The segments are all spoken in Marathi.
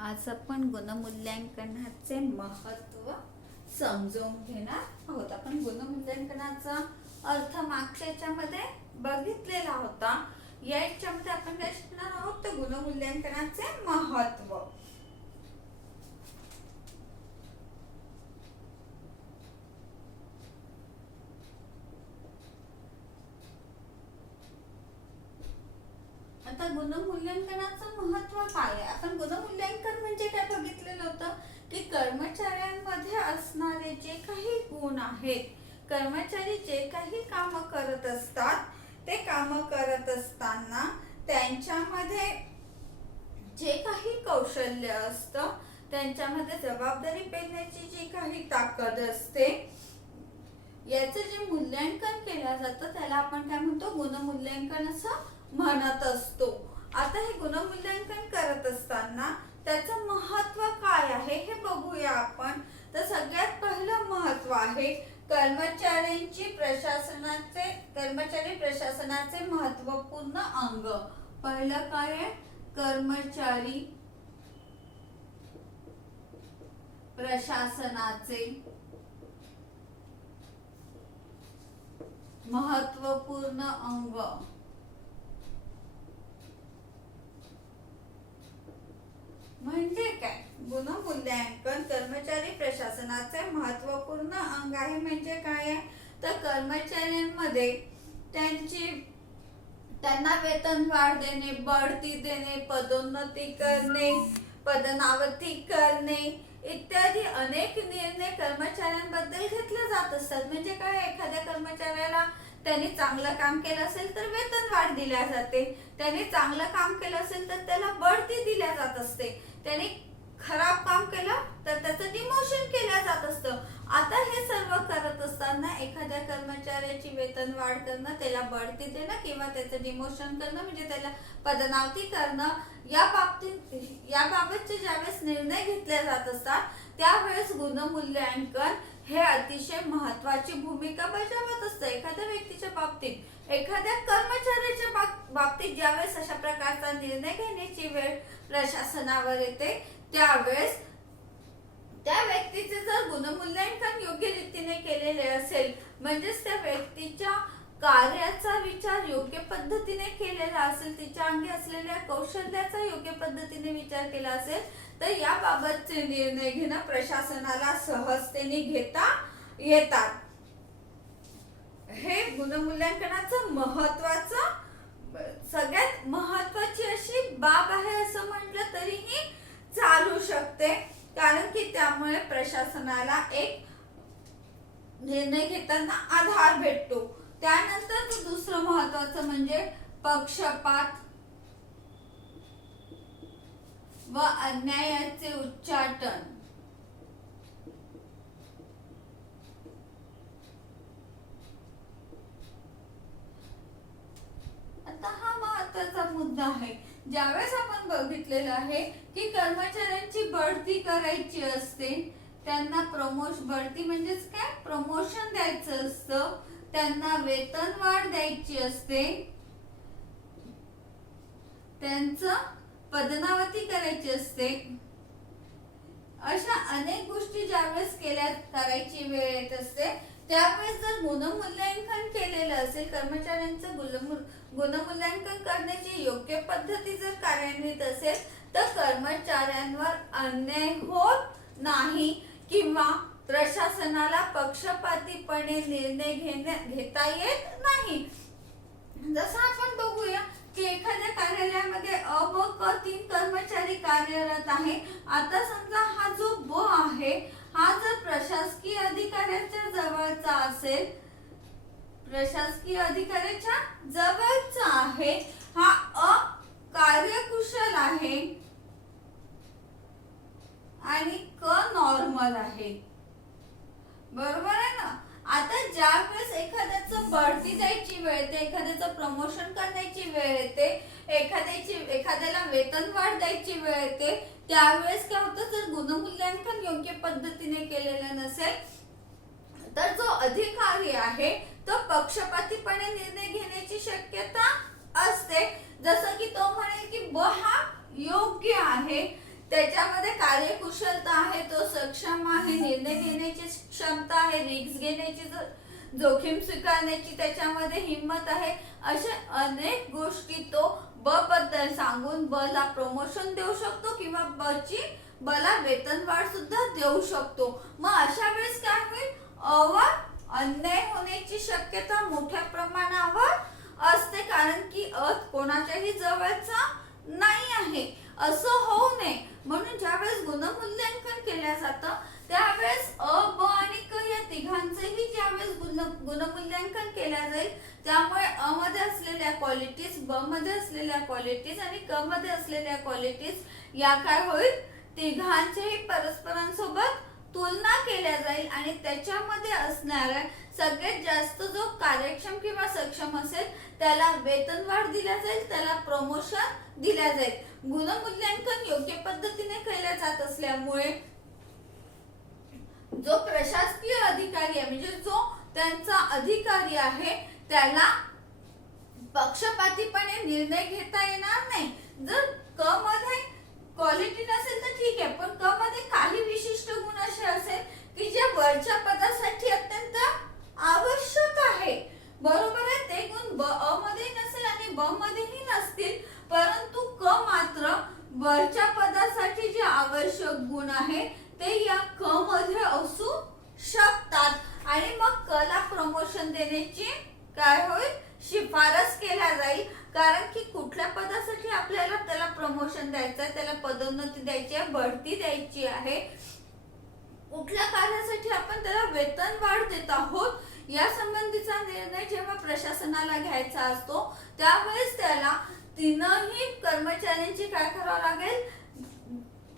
आज आपण गुणमूल्यांकनाचे महत्त्व समजून घेणार आहोत. आपण गुणमूल्यांकनाचा अर्थ मागच्या याच्यामध्ये बघितलेला होता. या याच्यामध्ये आपण काय शिकणार आहोत तर गुणमूल्यांकनाचे महत्त्व. आता गुणमूल्यांकनाचं महत्त्व काय आहे. आपण गुणमूल्यांकन म्हणजे काय बघितलेलं होतं की कर्मचाऱ्यांमध्ये असणारे जे काही गुण आहेत, कर्मचारी जे काही काम करत असतात ते काम करत असताना त्यांच्यामध्ये जे काही कौशल्य असतं, त्यांच्यामध्ये जबाबदारी पेलण्याची जी काही ताकद असते, याचं जे मूल्यांकन केलं जातं त्याला आपण काय म्हणतो गुणमूल्यांकन असं म्हणत असतो. आता हे गुणमूल्यांकन करत असताना त्याचं महत्त्व काय आहे हे बघूया आपण. तर सगळ्यात पहिलं महत्त्व आहे कर्मचारी प्रशासनाचे महत्त्वपूर्ण अंग. पहिलं काय आहे कर्मचारी प्रशासनाचे महत्त्वपूर्ण अंग. म्हणजे काय गुणमूल्यांकन कर्मचारी प्रशासनाचे महत्त्वपूर्ण अंग आहे. म्हणजे काय आहे तर कर्मचाऱ्यांमध्ये त्यांना वेतन वाढ देणे, बढती देणे, पदोन्नती करणे, पदोन्नती करणे इत्यादी अनेक निर्णय कर्मचाऱ्यांबद्दल घेतले जात असतात. म्हणजे काय एखाद्या कर्मचाऱ्याला त्यांनी चांगलं काम केलं असेल तर वेतन वाढ दिल्या जाते, त्यांनी चांगलं काम केलं असेल तर त्याला बढती दिल्या जात असते, त्यांनी खराब काम केलं तर त्याचं डिमोशन केलं जात असतं. आता हे सर्व करत असताना एखाद्या कर्मचाऱ्याची वेतन वाढ करणं, त्याला बढती देणं किंवा त्याचं डिमोशन करणं म्हणजे त्याला पदोन्नती करणं याबाबतचे ज्यावेळेस निर्णय घेतले जात असतात त्यावेळेस गुणमूल्यांकन हे अतिशय महत्त्वाची भूमिका बजावत असतं. एखाद्या व्यक्तीच्या बाबतीत, एखाद्या कर्मचाऱ्याच्या बाबतीत ज्यावेळेस अशा प्रकारचा निर्णय घेण्याची वेळ प्रशासनावर येते त्यावेळेस त्या व्यक्तीचे जर गुणमूल्यांकन योग्य रीतीने केलेले असेल, म्हणजेच त्या व्यक्तीच्या कार्याचा विचार योग्य पद्धतीने केलेला असेल, तिच्या अंगी असलेल्या कौशल्याचा योग्य पद्धतीने विचार केला असेल तर याबाबतचे निर्णय घेणं प्रशासनाला सहजतेने घेता येतात. हे गुणमूल्यांकनाचं महत्त्वाचं सगळ्यात महत्त्वाची अशी बाब आहे असं म्हटलं तरीही चालू शकते. कारण की त्यामुळे प्रशासनाला एक निर्णय घेताना आधार भेटतो. त्यानंतर दुसरं महत्त्वाचं म्हणजे पक्षपात व अन्यायाचे उच्चाटन. आता हा महत्त्वाचा मुद्दा आहे. ज्यावेळेस आपण बघितलेलं आहे की कर्मचाऱ्यांची बढती करायची असते, त्यांना बढती म्हणजेच काय प्रमोशन द्यायचं असतं, त्यांना वेतन वाढ द्यायची असते, त्यांचं पदोन्नती करायची असते. अशा अनेक गोष्टी ज्यावेळेस करायची वेळ येत असते त्यावेळेस जर गुणमूल्यांकन केलेलं असेल, कर्मचाऱ्यांचं गुणमूल्यांकन करण्याची योग्य पद्धती जर कार्यान्वित असेल तर कर्मचाऱ्यांवर अन्याय होत नाही किंवा प्रशासनाला पक्षपातीपणे निर्णय घेता येत नाही. जसं आपण बघूया की एखाद्या कार्यालयामध्ये अ, ब, क 3 कर्मचारी कार्यरत आहे. आता समजा हा जो ब आहे हा जर प्रशासकीय अधिकाऱ्याच्या जवळचा असेल, प्रशासकीय अधिकाऱ्याच्या जवळचा आहे, हा अ कार्यकुशल आहे आणि क नॉर्मल आहे. बरोबर आहे ना. आता ज्या वेळेस एखाद्याचं बढती द्यायची वेळ येते, एखाद्याचं प्रमोशन करण्याची वेळ येते, एखाद्याला वेतन वाढ द्यायची वेळ येते त्यावेळेस काय होतं जर गुणमूल्यांकन योग्य पद्धतीने केलेलं नसेल तर जो अधिकारी आहे तो पक्षपातीपणे निर्णय घेण्याची शक्यता असते. जसं की तो म्हणेल की ब हा योग्य आहे त्याच्यामध्ये कार्यकुशलता आहे, तो सक्षम आहे, निर्णय घेण्याची क्षमता आहे, रिस्क घेण्याची जोखीम स्वीकारण्याची त्याच्यामध्ये हिंमत आहे. अशा अनेक गोष्टी तो ब बद्दल सांगून ब ला प्रमोशन देऊ शकतो किंवा ब ला वेतनवाढ सुद्धा देऊ शकतो. मग अशा वेळेस काय होईल, अवर अन्याय होण्याची शक्यता मोठ्या प्रमाणावर असते, कारण की कोणाच्याही जवळचा नाही आहे. असं होऊ नये म्हणून ज्यावेळेस गुणमूल्यांकन केल्या जातं त्यावेळेस अ, ब आणि क या तिघांचेही ज्यावेळेस गुणमूल्यांकन केल्या जाईल, त्यामुळे अ मध्ये असलेल्या क्वालिटीज, ब मध्ये असलेल्या क्वालिटीज आणि क मध्ये असलेल्या क्वालिटीज या काय होईल, तिघांचेही परस्परांसोबत तुलना केल्या जाईल आणि त्याच्यामध्ये असणारा सगळ्यात जास्त जो कार्यक्षम किंवा सक्षम असेल त्याला वेतनवाढ दिल्या जाईल, त्याला प्रमोशन दिल्या जाईल. गुणमूल्यांकन योग्य पद्धतीने केले जात असल्यामुळे जो प्रशासकीय अधिकारी आहे म्हणजे जो त्यांचा अधिकारी आहे त्याला पक्षपातीपणे निर्णय घेता येणार नाही. जर क मध्ये क्वालिटी नसेल तर ठीक आहे, पण क मध्ये काही विशिष्ट गुण असे असेल की जे वरच्या पदासाठी अत्यंत आवश्यक आहे, बरोबर आहे, ते गुण ब अ मध्ये नसेल आणि ब मध्येही नसतील, परंतु क मात्र वरच्या पदासाठी जे आवश्यक गुण आहे ते या क मध्ये असू शकतात आणि मग क ला प्रमोशन देण्याची काय होईल, शिफारस केल्या जाईल. कारण की कुठल्या पदासाठी आपल्याला त्याला प्रमोशन द्यायचं आहे, त्याला पदोन्नती द्यायची आहे, बढती द्यायची आहे, कुठल्या कार्यासाठी आपण त्याला वेतन वाढ देत आहोत या संबंधीचा निर्णय जेव्हा प्रशासनाला घ्यायचा असतो त्यावेळेस त्याला तीनही कर्मचाऱ्यांची काय करावं लागेल,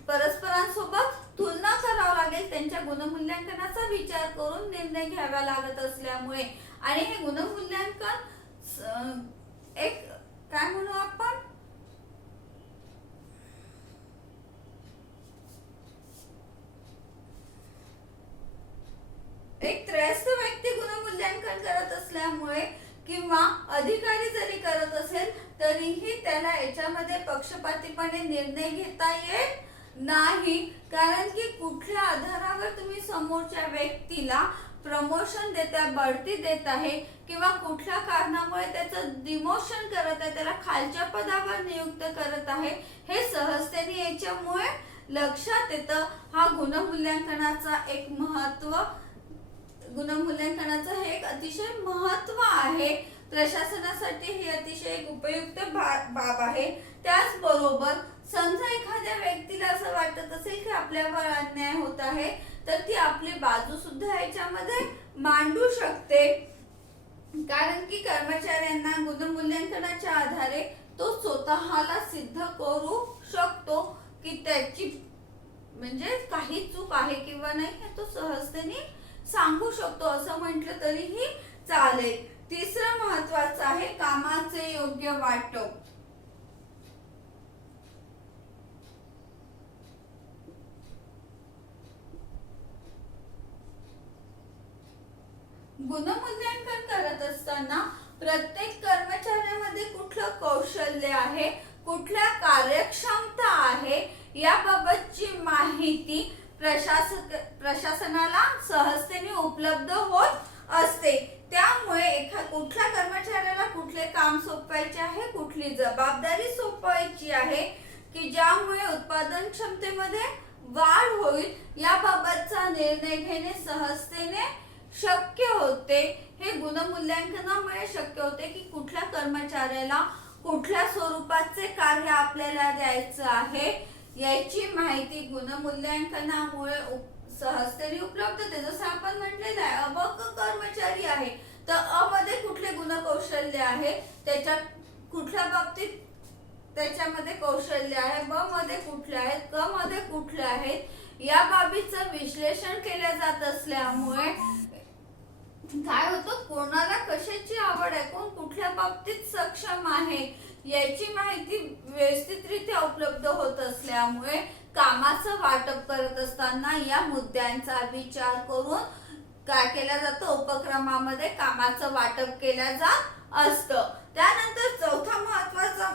परस्परांसोबत तुलना करावं लागेल, त्यांच्या गुणमूल्यांकनाचा विचार करून निर्णय घ्यावा लागत असल्यामुळे. आणि हे गुणमूल्यांकन एक काय म्हणू आपण, एक त्रयस्थ व्यक्ती गुणमूल्यांकन करत असल्यामुळे किंवा अधिकारी जरी करत असेल तरीही त्याला याच्यामध्ये पक्षपातीपणे निर्णय घेता येत नाही, कारण की कुठल्या आधारावर तुम्ही समोरच्या व्यक्तीला प्रमोशन देत आहे, बढती देत आहे किंवा कुठल्या कारणामुळे त्याचं डिमोशन करत आहे, त्याला खालच्या पदावर नियुक्त करत आहे, हे सहजतेने याच्यामुळे लक्षात येतं. हा गुणमूल्यांकनाचा एक महत्व, गुणमूल्यांकनाचं हे एक अतिशय महत्व आहे. प्रशासनासाठी ही अतिशय एक उपयुक्त बाब आहे. त्याचबरोबर समजा एखाद्या व्यक्तीला असं वाटत असेल की आपल्यावर अन्याय होत आहे तर ती आपली बाजू सुद्धा याच्यामध्ये मांडू शकते, कारण की कर्मचाऱ्यांना गुणमूल्यांकनाच्या आधारे तो स्वतःला सिद्ध करू शकतो की त्याची म्हणजे काही चूक आहे किंवा नाही हे तो सहजतेने सांगू शकतो, असं म्हटलं तरीही चालेल. तिसरं महत्वाचं आहे कामाचे योग्य वाटप. गुणमूल्यांकन करत असताना प्रत्येक कर्मचाऱ्यामध्ये कुठलं कौशल्य आहे, कुठल्या कार्यक्षमता आहे याबाबतची माहिती प्रशासनाला सहजतेने उपलब्ध होत असते. त्यामुळे कुठल्या कर्मचाऱ्याला कुठले काम सोपवायचे आहे, कुठली जबाबदारी सोपवायची आहे की ज्यामुळे उत्पादन क्षमतेमध्ये वाढ होईल याबाबतचा निर्णय घेणे सहजतेने शक्य होते. हे गुणमूल्यांकनामुळे शक्य होते की कुठल्या कर्मचाऱ्याला कुठल्या स्वरूपाचे कार्य आपल्याला द्यायचं आहे याची माहिती गुणमूल्यांकनामुळे सहजतेने उपलब्ध होते. जसं आपण म्हटलेलं आहे अ ब क कर्मचारी आहे तर अ मध्ये कुठले गुणकौशल्य आहे, त्याच्या कुठल्या बाबतीत त्याच्यामध्ये कौशल्य आहे, ब मध्ये कुठले आहेत, क मध्ये कुठले आहेत या बाबीचं विश्लेषण केले जात असल्यामुळे काय होतं, कोणाला कशाची आवड आहे, कोण कुठल्या बाबतीत सक्षम आहे याची माहिती व्यवस्थितरित्या उपलब्ध होत असल्यामुळे कामाचं वाटप करत असताना या मुद्द्यांचा विचार करून काय केला जातं, उपक्रमामध्ये कामाचं वाटप केलं जात असतं. त्यानंतर चौथा महत्वाचा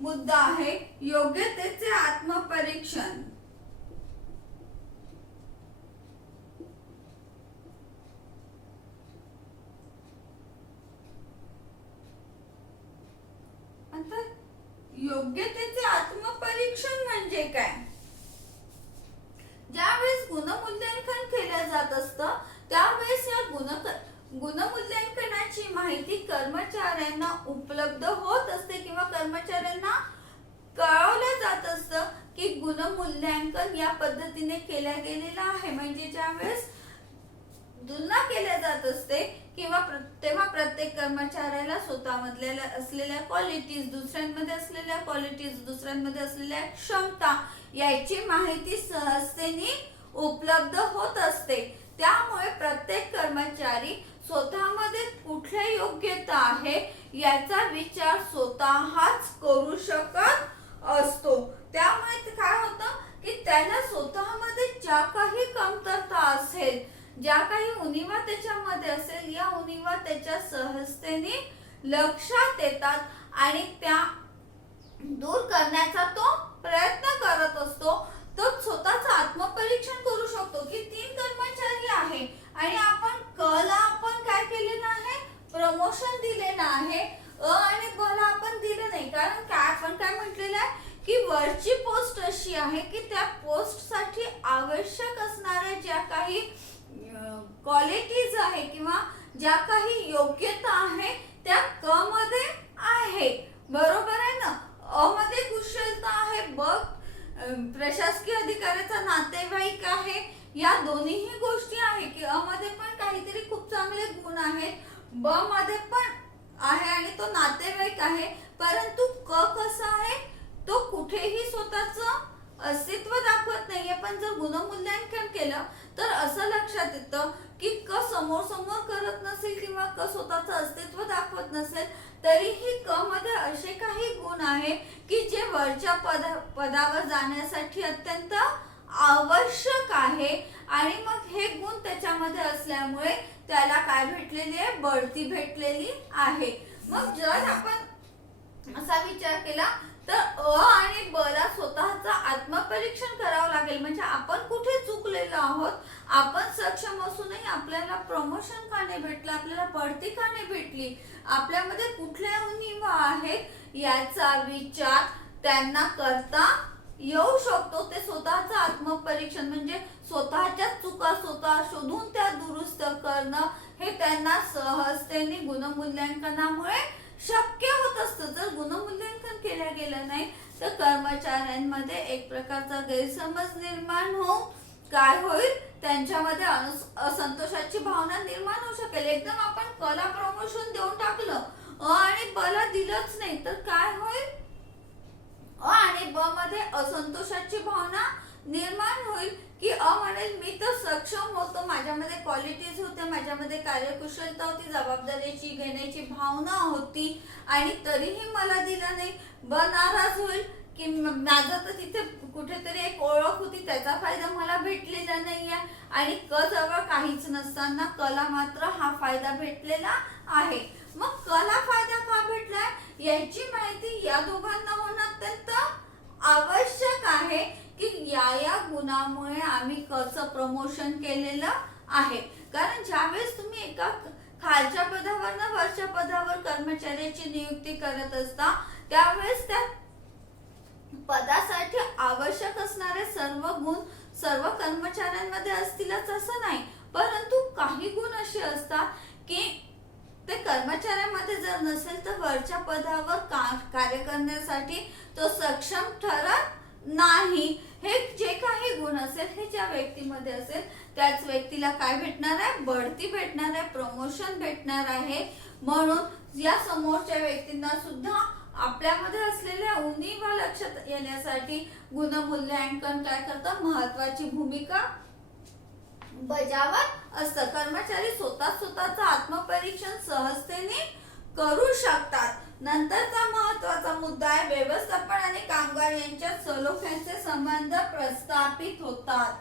मुद्दा आहे योग्यतेचे आत्मपरीक्षण. आत्मपरीक्षण. आता योग्यतेचे आत्मपरीक्षण म्हणजे काय? ज्यावेळेस गुणमूल्यांकन केलं जात असतं त्यावेळेस या गुणमूल्यांकनाची माहिती कर्मचाऱ्यांना उपलब्ध होत असते किंवा कर्मचाऱ्यांना कळवलं जात असतं की गुणमूल्यांकन या पद्धतीने केलं गेलेलं आहे. म्हणजे ज्यावेळेस तुलना केल्या जात असते किंवा तेव्हा प्रत्येक कर्मचाऱ्याला स्वतःमधल्या असलेल्या क्वालिटीज, दुसऱ्यांमध्ये असलेल्या क्वालिटीज, दुसऱ्यांमध्ये असलेल्या क्षमता याची माहिती सहजतेने उपलब्ध होत असते. त्यामुळे प्रत्येक कर्मचारी स्वतःमध्ये कुठल्या योग्यता आहे याचा विचार स्वतःच करू शकत असतो. त्यामुळे काय होतं की त्याला स्वतःमध्ये ज्या काही कमतरता असेल, ज्या काही उणिवा त्याच्यामध्ये असेल, या उणिवा त्याच्या सहजतेने लक्षात येतात आणि त्या दूर करण्याचा तो प्रयत्न करत असतो. तो स्वतःचं आत्मपरीक्षण करू शकतो की 3 कर्मचारी आहे आणि आपण क ला आपण काय केलेलं आहे, प्रमोशन दिलेलं आहे. आणि ब ला आपण दिलं नाही. कारण काय आपण काय म्हटलेलं आहे की वरची पोस्ट अशी आहे की त्या पोस्ट साठी आवश्यक असणाऱ्या ज्या काही क्वालिटीज आहे किंवा ज्या काही योग्यता आहे त्या क मध्ये आहे. बरोबर आहे ना? अ मध्ये कुशलता आहे, ब प्रशासकीय अधिकाऱ्याचा नातेवाईक आहे. या दोन्हीही गोष्टी आहे की अ मध्ये पण काहीतरी खूप चांगले गुण आहेत, ब मध्ये पण आहे आणि तो नातेवाईक आहे. परंतु क कसा आहे, तो कुठेही स्वतःचं अस्तित्व दाखवत नाहीये. पण जर गुणमूल्यांकन केलं तर असं लक्षात येतं की क समोर समोर करत नसेल किंवा क स्वतःचं अस्तित्व दाखवत नसेल तरीही क मध्ये असे काही गुण आहे की जे वरच्या पदावर जाण्यासाठी अत्यंत आवश्यक आहे. आणि मग हे गुण त्याच्यामध्ये असल्यामुळे त्याला काय भेटलेली आहे, बढती भेटलेली आहे. मग जर आपण असा विचार केला तर अ आणि ब ला स्वतःचं आत्मपरीक्षण करावं लागेल. म्हणजे आपण कुठे चुकलेलो आहोत, आपण सक्षम असूनही आपल्याला प्रमोशन का नाही भेटलं, आपल्याला बढती का नाही भेटली, आपल्यामध्ये कुठल्या उणिवा आहेत याचा विचार त्यांना करता येऊ शकतो. ते स्वतःचं आत्मपरीक्षण म्हणजे स्वतःच्या चुका स्वतः शोधून त्या दुरुस्त करणं हे त्यांना सहजतेने गुणमूल्यांकनामुळे शक्य होत असतं. जर गुणमूल्यांकन केलं गेलं नाही तर कर्मचाऱ्यांमध्ये एक प्रकारचा गैरसमज निर्माण होऊन काय होईल, त्यांच्यामध्ये असंतोषाची भावना निर्माण होऊ शकेल. एकदम आपण क ला प्रमोशन देऊन टाकलं, अ आणि ब ला दिलंच नाही तर काय होईल, अ आणि ब मध्ये असंतोषाची भावना निर्माण होईल की अ म्हणेल मी तर सक्षम होतो, माझ्यामध्ये क्वालिटीज होत्या, माझ्यामध्ये कार्यकुशलता होती, जबाबदारीची घेण्याची भावना होती आणि तरीही मला दिला नाही. ब नाराज होईल की माझं तर तिथे कुठेतरी एक ओळख होती, त्याचा फायदा मला भेटलेला नाहीये. आणि क जवळ काहीच नसताना क ला मात्र हा फायदा भेटलेला आहे. मग क ला फायदा का भेटलाय याची माहिती या दोघांना होणं अत्यंत आवश्यक आहे की या गुणामुळे आम्ही कचं प्रमोशन केलेलं आहे. कारण ज्यावेळेस तुम्ही एका खालच्या पदावर ना वरच्या पदावर कर्मचाऱ्याची नियुक्ती करत असता त्यावेळेस त्या पदासाठी आवश्यक असणारे सर्व गुण सर्व कर्मचाऱ्यांमध्ये असतीलच असं नाही. परंतु काही गुण असे असतात की ते कर्मचाऱ्यामध्ये जर नसेल तर वरच्या पदावर कार्य करण्यासाठी तो सक्षम ठरत नाही. हे जे काही गुण असेल हे ज्या व्यक्तीमध्ये असेल त्याच व्यक्तीला काय भेटणार आहे, बढती भेटणार आहे, प्रमोशन भेटणार आहे. म्हणून या समोरच्या व्यक्तींना सुद्धा आपल्यामध्ये असलेल्या उणिवा लक्षात येण्यासाठी गुणमूल्यांकन काय करतं, महत्वाची भूमिका बजावत असतं. कर्मचारी स्वतःचं आत्मपरीक्षण सहजतेने करू शकतात. नंतरचा महत्वाचा मुद्दा आहे व्यवस्थापन आणि कामगार यांच्यात सलोख्याचे संबंध प्रस्थापित होतात.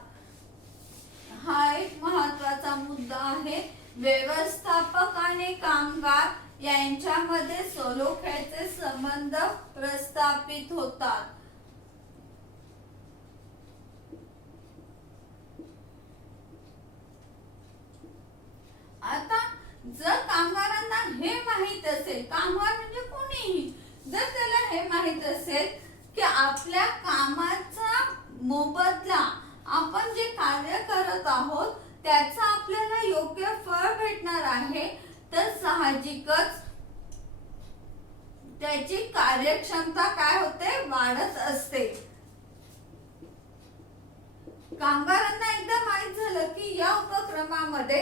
हा एक महत्वाचा मुद्दा आहे. व्यवस्थापक आणि कामगार यांच्यामध्ये सलोख्याचे संबंध प्रस्थापित होतात. कामाचा मोबदला, आपण जे कार्य करत आहोत त्याचा आपल्याला योग्य फळ भेटणार आहे, तर साहजिकच त्याची कार्यक्षमता काय होते, वाढत असते. कामगारांना एकदा माहित झालं की या उपक्रमामध्ये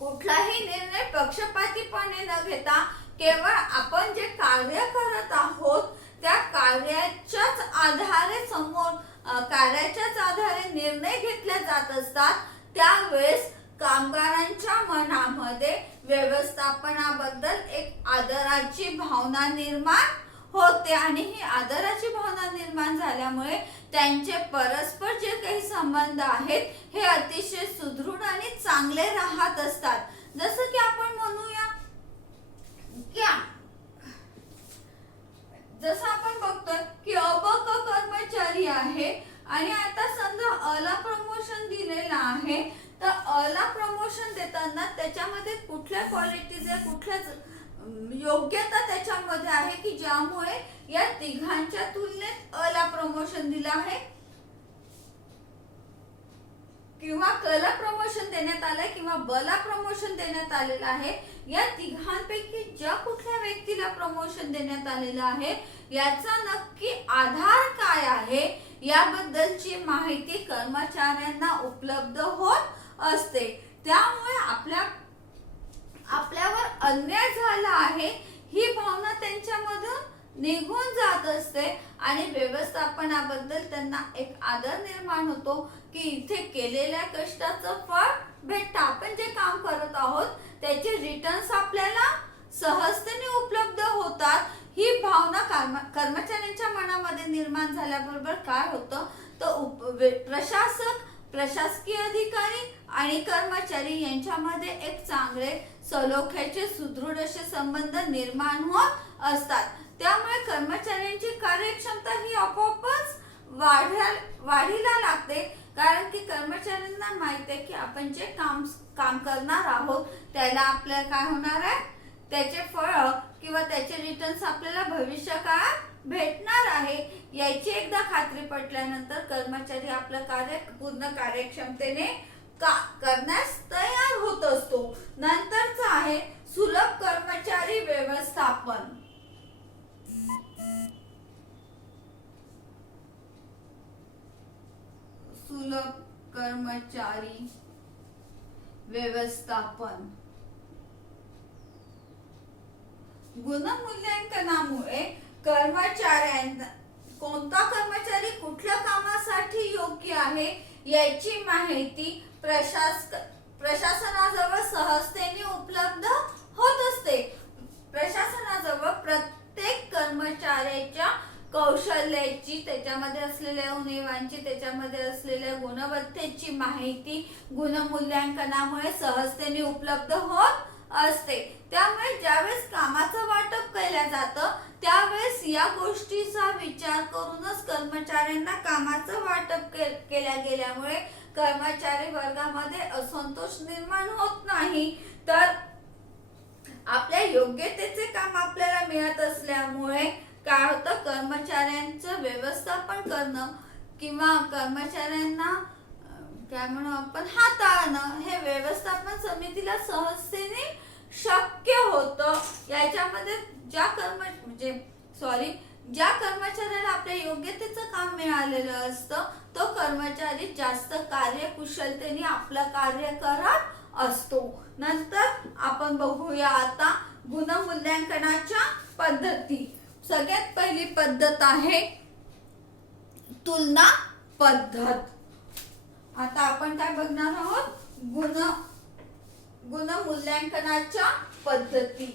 कुठलाही निर्णय पक्षपातीपणे न घेता केवळ आपण जे कार्य करत आहोत त्या कार्याच्याच आधारे निर्णय घेतले जात असतात, त्यावेळेस कामगारांच्या मनामध्ये व्यवस्थापनाबद्दल एक आदराची भावना निर्माण होते आणि ही आदराची भावना निर्माण झाल्यामुळे त्यांचे परस्पर जे काही संबंध आहेत हे अतिशय सुदृढ आणि चांगले राहत असतात. जसं की आपण म्हणूया की जसं आपण बघतोय की अबक कर्मचारी आहे आणि आता समजा अला प्रमोशन दिलेलं आहे, तर अला प्रमोशन देताना त्याच्यामध्ये कुठल्या क्वालिटीज आहे, कुठल्या योग्यता त्याच्यामध्ये आहे की ज्यामुळे या तिघांच्या तुलनेत अला प्रमोशन दिलं आहे किंवा कला प्रमोशन देण्यात आलंय किंवा बला प्रमोशन देण्यात आलेलं आहे. या तिघांपैकी ज्या कुठल्या व्यक्तीला प्रमोशन देण्यात आलेलं आहे याचा नक्की आधार काय आहे याबद्दलची माहिती कर्मचाऱ्यांना उपलब्ध होत असते. त्यामुळे आपल्यावर अन्याय झाला आहे ही भावना त्यांच्यामधून निघून जात असते आणि व्यवस्थापनाबद्दल त्यांना एक आदर निर्माण होतो की इथे केलेल्या कष्टाचं फळ भेटतं. आपण जे काम करत आहोत त्याचे रिटर्न्स आपल्याला सहजतेने उपलब्ध होतात. ही भावना कर्मचाऱ्यांच्या मनामध्ये निर्माण झाल्याबरोबर काय होतं, तर प्रशासक, प्रशासकीय अधिकारी आणि कर्मचारी यांच्यामध्ये एक चांगले सलोख्याचे सुदृढ असे संबंध निर्माण होत असतात. त्यामुळे कर्मचाऱ्यांची कार्यक्षमता ही आपोआपच वाढीला लागते, कारण की कर्मचाऱ्यांना माहित आहे की आपण जे काम करणार आहोत त्याला आपल्याला काय होणार आहे, त्याचे फळ किंवा त्याचे रिटर्न्स आपल्याला भविष्य काळात भेटणार आहे. याची एकदा खात्री पटल्यानंतर कर्मचारी आपलं कार्य पूर्ण कार्यक्षमतेने करण्यास तयार होत असतो. नंतरच आहे सुलभ कर्मचारी व्यवस्थापन. सुलभ कर्मचारी व्यवस्थापन. गुणमूल्यांकनामुळे कर्मचाऱ्यांना कोणता कर्मचारी कुठल्या कामासाठी योग्य आहे याची माहिती प्रशासनाजवळ सहजतेने उपलब्ध होत असते. प्रशासनाजवळ प्रत्येक कर्मचाऱ्याच्या कौशल्याची, त्याच्यामध्ये असलेल्या उणिवांची, त्याच्यामध्ये असलेल्या गुणवत्तेची माहिती गुणमूल्यांकनामुळे सहजतेने उपलब्ध होत असते. त्यामुळे ज्यावेळेस कामाचं वाटप केलं जातं त्यावेळेस या गोष्टीचा विचार करूनच कर्मचाऱ्यांना कामाचं वाटप केल्या गेल्यामुळे कर्मचारी वर्गामध्ये असंतोष निर्माण होत नाही, तर आपल्या योग्यतेचे काम आपल्याला मिळत असल्यामुळे काय होतं, कर्मचाऱ्यांचं व्यवस्थापन करणं किंवा कर्मचाऱ्यांना काय म्हणू आपण हाताळणं हे व्यवस्थापन समितीला सहजतेने शक्य होतं. याच्यामध्ये ज्या कर्मचाऱ्याला आपल्या योग्यतेचं काम मिळालेलं असतं तो कर्मचारी जास्त कार्यकुशलतेने आपलं कार्य करत असतो. नंतर आपण बघूया आता गुणमूल्यांकनाच्या पद्धती. सगळ्यात पहिली पद्धत आहे तुलना पद्धत. आता आपण काय बघणार आहोत, गुणमूल्यांकनाच्या पद्धती.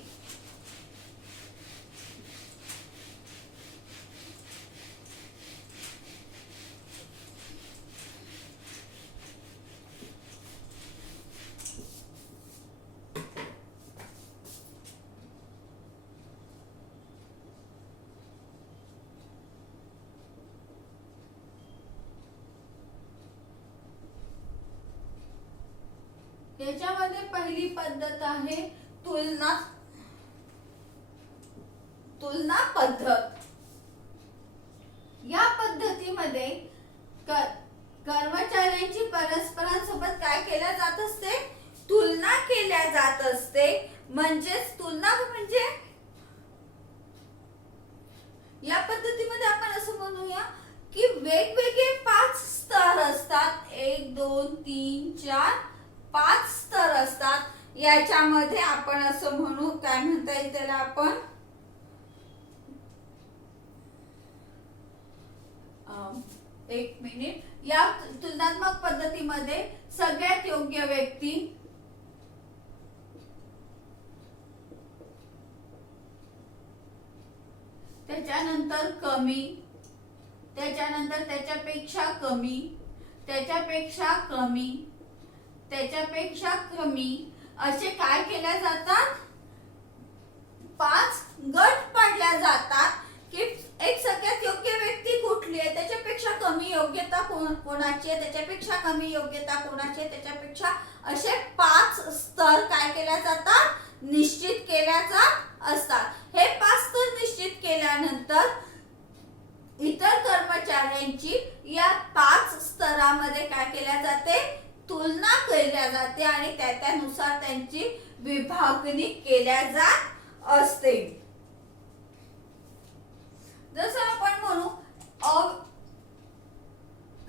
याच्यामध्ये पहिली पद्धत आहे तुलना पद्धत. या पद्धती याच्यामध्ये कर्मचाऱ्यांची परस्परांसोबत काय केल्या जात असते, तुलना केल्या जात असते. म्हणजेच तुलना म्हणजे या पद्धतीमध्ये आपण असं म्हणूया की वेगवेगळे 5 स्तर असतात. 1 2 3 4 5 स्तर असतात. याच्यामध्ये आपण असं म्हणू, काय म्हणता येईल त्याला आपण, एक मिनिट. या तुलनात्मक पद्धतीमध्ये सगळ्यात योग्य व्यक्ती, त्याच्यानंतर कमी, त्याच्यानंतर त्याच्यापेक्षा कमी, त्याच्यापेक्षा कमी, त्याच्यापेक्षा कमी असे काय केल्या जातात, 5 गट पाडल्या जातात की एक सगळ्यात योग्य व्यक्ती कुठली आहे, त्याच्यापेक्षा कमी योग्यता कोणाची आहे, त्याच्यापेक्षा कमी योग्यता कोणाची आहे, त्याच्यापेक्षा असे 5 स्तर काय केल्या जातात, निश्चित केल्या जात असतात. हे 5 स्तर निश्चित केल्यानंतर इतर कर्मचाऱ्यांची या 5 स्तरामध्ये काय केल्या जाते, तुलना केल्या जाते आणि त्यानुसार त्यांची विभागणी केल्या जात असते. जसं आपण म्हणू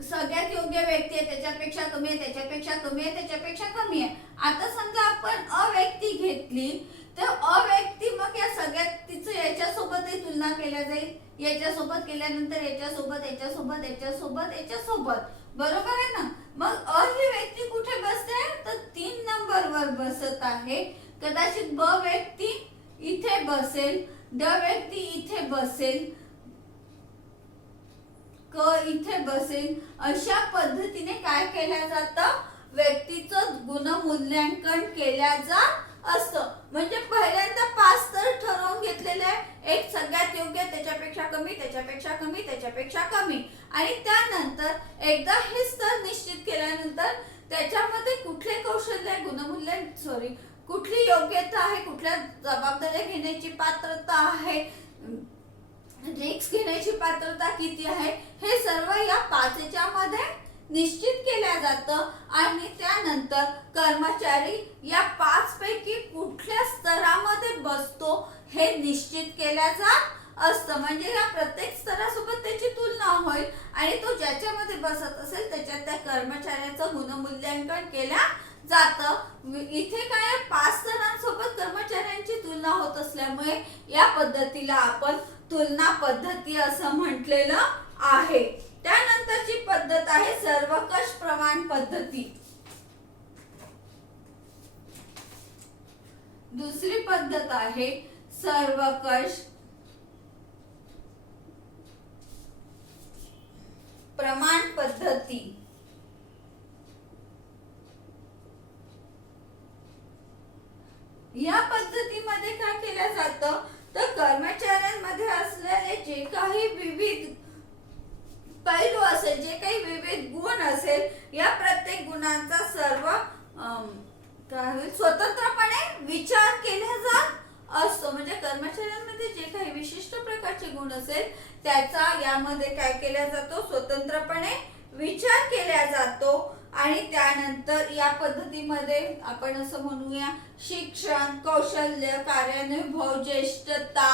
सगळ्यात योग्य व्यक्ती आहे, त्याच्यापेक्षा कमी आहे, त्याच्यापेक्षा कमी आहे, त्याच्यापेक्षा कमी आहे. आता समजा आपण अ व्यक्ती घेतली तर अ व्यक्ती, मग या सगळ्यात तिचं याच्यासोबतही तुलना केल्या जाईल, याच्यासोबत केल्यानंतर याच्यासोबत, याच्यासोबत, याच्यासोबत, याच्यासोबत, बरोबर आहे ना. मग अ ही व्यक्ती कुठे बसते, तर 3 नंबरवर बसत आहे. कदाचित ब व्यक्ती इथे बसेल, ड व्यक्ती इथे बसेल, क इथे बसेल. अशा पद्धतीने काय केल्या जातं, व्यक्तीचं गुणमूल्यांकन केल्या जात असतं. म्हणजे पहिल्यांदा 5 स्तर ठरवून घेतलेले आहे, एक सगळ्यात योग्य, त्याच्यापेक्षा कमी, त्याच्यापेक्षा कमी, त्याच्यापेक्षा कमी. आणि त्यानंतर एकदा हे स्तर निश्चित केल्यानंतर त्याच्यामध्ये कुठले कौशल्य, गुणमूल्य कुठली योग्यता आहे, कुठल्या जबाबदाऱ्या घेण्याची पात्रता आहे, रिस्क घेण्याची पात्रता किती आहे, हे सर्व या 5च्या मध्ये निश्चित केल्या जातं. आणि त्यानंतर कर्मचारी या 5 पैकी कुठल्या स्तरामध्ये बसतो हे निश्चित केल्या जात असतं. म्हणजे या प्रत्येक स्तरासोबत त्याची तुलना होईल आणि तो ज्याच्यामध्ये बसत असेल त्याच्यात त्या कर्मचाऱ्याचं गुणमूल्यांकन केल्या जातं. इथे काय 5 स्तरांसोबत कर्मचाऱ्यांची तुलना होत असल्यामुळे या पद्धतीला आपण तुलना पद्धती असं म्हटलेलं आहे. त्यानंतरची पद्धत आहे सर्वकष प्रमाण पद्धती. दुसरी पद्धत आहे सर्वकष प्रमाण पद्धती. या पद्धतीमध्ये काय केलं जातं, तर कर्मचाऱ्यांमध्ये असलेले जे काही विविध पैलू असेल, जे काही विविध गुण असेल, या प्रत्येक गुणांचा सर्व स्वतंत्रपणे विचार केला जात असतो. म्हणजे कर्मचाऱ्यांमध्ये जे काही विशिष्ट प्रकारचे गुण असेल त्याचा यामध्ये काय केला जातो, स्वतंत्रपणे विचार केला जातो. आणि त्यानंतर या पद्धतीमध्ये आपण असं म्हणूया शिक्षण, कौशल्य, कार्यानुभव, ज्येष्ठता,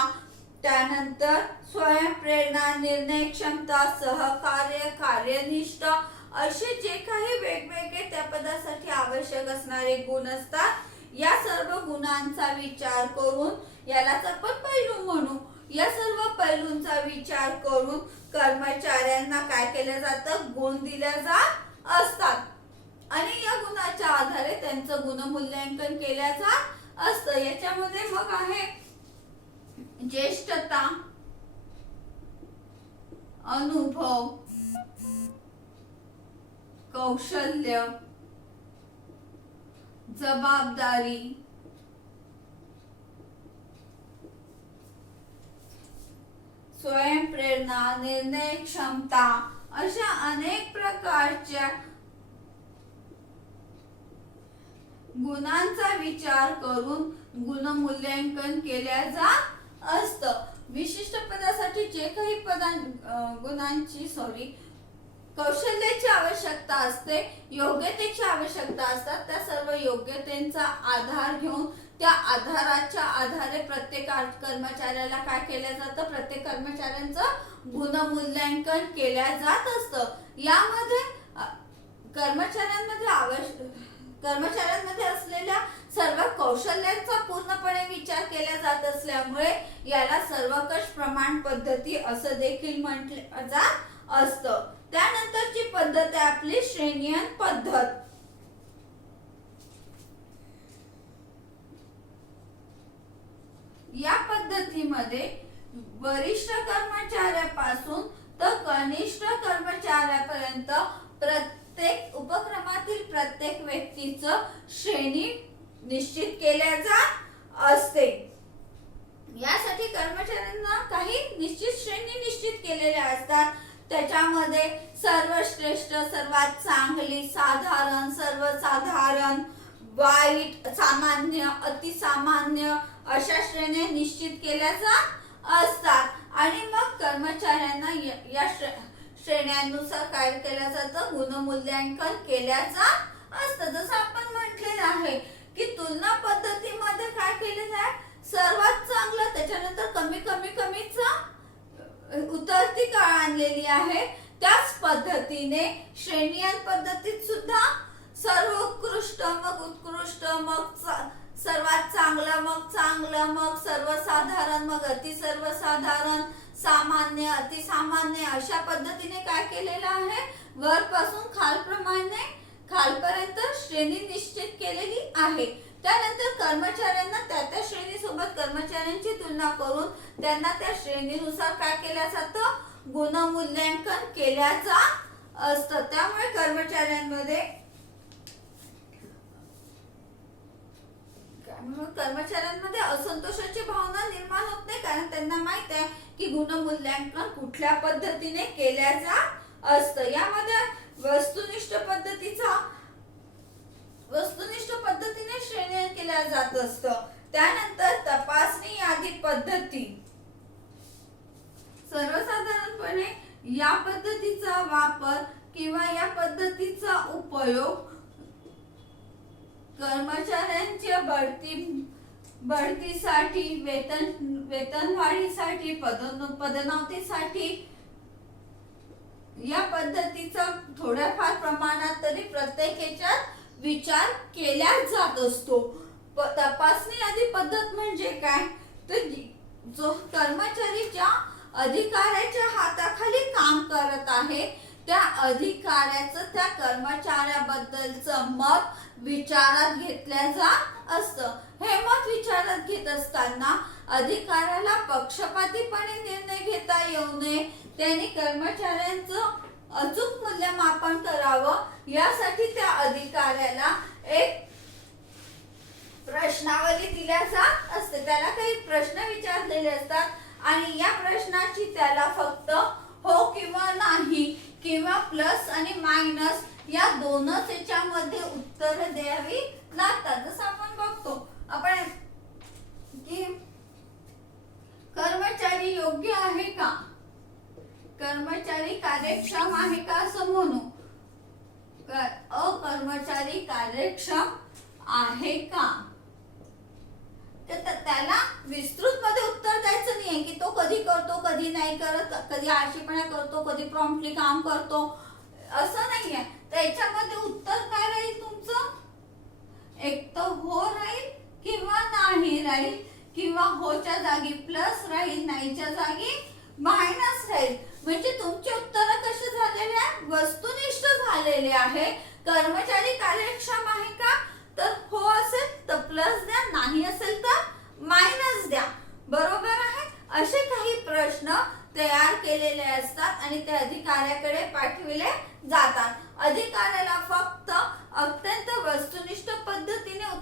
त्यानंतर स्वयंप्रेरणा, निर्णय क्षमता, सहकार्य, कार्यनिष्ठ असे जे काही वेगवेगळे त्या पदासाठी आवश्यक असणारे गुण असतात, या सर्व गुणांचा विचार करून, यालाच आपण पैलू म्हणू, या सर्व पैलूंचा विचार करून कर्मचाऱ्यांना काय केलं जातं, गुण दिले जात असतात. आणि या गुणाच्या आधारे त्यांचं गुणमूल्यांकन केलं जात असतं. याच्यामध्ये मग आहे ज्येष्ठता, अनुभव, कौशल्य, जबाबदारी, स्वयंप्रेरणा, निर्णय क्षमता अशा अनेक प्रकारच्या गुणांचा विचार करून गुणमूल्यांकन केल्या जात असतं. विशिष्ट पदासाठी जे काही गुणांची कौशल्याची आवश्यकता असते, योग्यतेची आवश्यकता असतात. त्या सर्व योग्यतेचा आधार घेऊन त्या आधाराच्या आधारे प्रत्येक कर्मचाऱ्याला काय केलं जातं, प्रत्येक कर्मचाऱ्यांचं गुणमूल्यांकन केल्या जात असतं. यामध्ये कर्मचाऱ्यांमध्ये असलेल्या सर्व कौशल्यांचा पूर्णपणे विचार केला जात असल्यामुळे याला सर्वकष प्रमाण पद्धती असं देखील म्हटलं जात असतं. त्यानंतरची पद्धत आहे आपली श्रेणीयन पद्धत. या पद्धतीमध्ये वरिष्ठ कर्मचाऱ्यापासून तर कनिष्ठ कर्मचाऱ्यापर्यंत प्रत्येक उपक्रमातील प्रत्येक व्यक्तीचं श्रेणी निश्चित केल्या जात असते. यासाठी कर्मचाऱ्यांना काही निश्चित श्रेणी निश्चित केलेल्या असतात. त्याच्यामध्ये सर्वश्रेष्ठ, सर्वात चांगली, साधारण, सर्वसाधारण, वाईट, सामान्य, अतिसामान्य अशा श्रेण्या निश्चित केल्या जात असतात. आणि मग कर्मचाऱ्यांना या श्रेण्यांनुसार काय केलं जातं, गुणमूल्यांकन केल्या जात असतं. जसं आपण म्हटलेलं आहे की तुलना पद्धतीमध्ये काय केले जाते, सर्वात चांगलं, त्याच्यानंतर कमीच उतरती काळ आणलेली आहे. त्याच पद्धतीने श्रेणीयन पद्धतीत सुद्धा सर्वोत्कृष्ट, मग उत्कृष्ट, मग सर्वात चांगलं, मग चांगलं, मग सर्वसाधारण, मग अतिसर्वसाधारण, सामान्य, अतिसामान्य अशा पद्धतीने काय केलेलं आहे, वरपासून खालपर्यंत श्रेणी निश्चित केलेली आहे. त्यानंतर कर्मचाऱ्यांना त्या श्रेणीसोबत कर्मचाऱ्यांची तुलना करून त्यांना त्या श्रेणीनुसार काय केलं जातं, गुणमूल्यांकन केल्या जात असतं. त्यामुळे कर्मचाऱ्यांमध्ये असंतोषाची भावना निर्माण होत नाही, कारण त्यांना माहित आहे की गुणमूल्यांकन कुठल्या पद्धतीने केल्या जात असतं. यामध्ये वस्तुनिष्ठ पद्धतीने श्रेणी केल्या जात असतं. त्यानंतर तपासणी यादी पद्धती. सर्वसाधारणपणे या पद्धतीचा वापर किंवा या पद्धतीचा उपयोग कर्मचाऱ्यांच्या बढतीसाठी, वेतनवाढीसाठी, पदोन्नतीसाठी या पद्धतीचा थोड्याफार प्रमाणात तरी प्रत्येक ह्याच्यात विचार केला जात असतो. तपासणी यादी पद्धत म्हणजे काय, तर जो कर्मचारी ज्या अधिकाऱ्याच्या हाताखाली काम करत आहे त्या अधिकाऱ्याचं त्या कर्मचाऱ्याबद्दलचं मत विचारात घेतल्या जात असतं. हे मत विचारात घेत असताना अधिकाऱ्याला पक्षपातीपणे निर्णय घेता येऊ नये, त्यांनी कर्मचाऱ्यांचं अचूक मूल्यमापन करावं. यासाठी त्या अधिकाऱ्याला एक प्रश्नावली दिल्या जात असते. त्याला काही प्रश्न विचारलेले असतात आणि या प्रश्नाची त्याला फक्त हो किंवा नाही किंवा प्लस आणि मायनस या दोनच याच्यामध्ये उत्तर द्यावी लागतात. जसं आपण बघतो आपण की कर्मचारी योग्य आहे का, कर्मचारी कार्यक्षम आहे का असं म्हणू, कर्मचारी कार्यक्षम आहे का, तर त्याला विस्तृत मध्ये उत्तर द्यायचं नाहीये की तो कधी करतो, कधी नाही करत, कधी आळशीपणा करतो, कधी प्रॉम्प्टली काम करतो, असं नाहीये. त्याच्यामध्ये उत्तर काय राहील तुमचं, एक तर हो राहील किंवा नाही राहील, किंवा होच्या जागी प्लस राहील, नाहीच्या जागी मायनस राहील. म्हणजे तुमचे उत्तर कसे झालेले आहे, वस्तुनिष्ठ झालेले आहे. कर्मचारी कार्यक्षम आहे का, तर हो असेल तर प्लस द्या, नाही असेल तर मायनस द्या, बरोबर आहे. असे काही प्रश्न तयार केलेले असतात आणि ते अधिकाऱ्याकडे पाठविले जातात.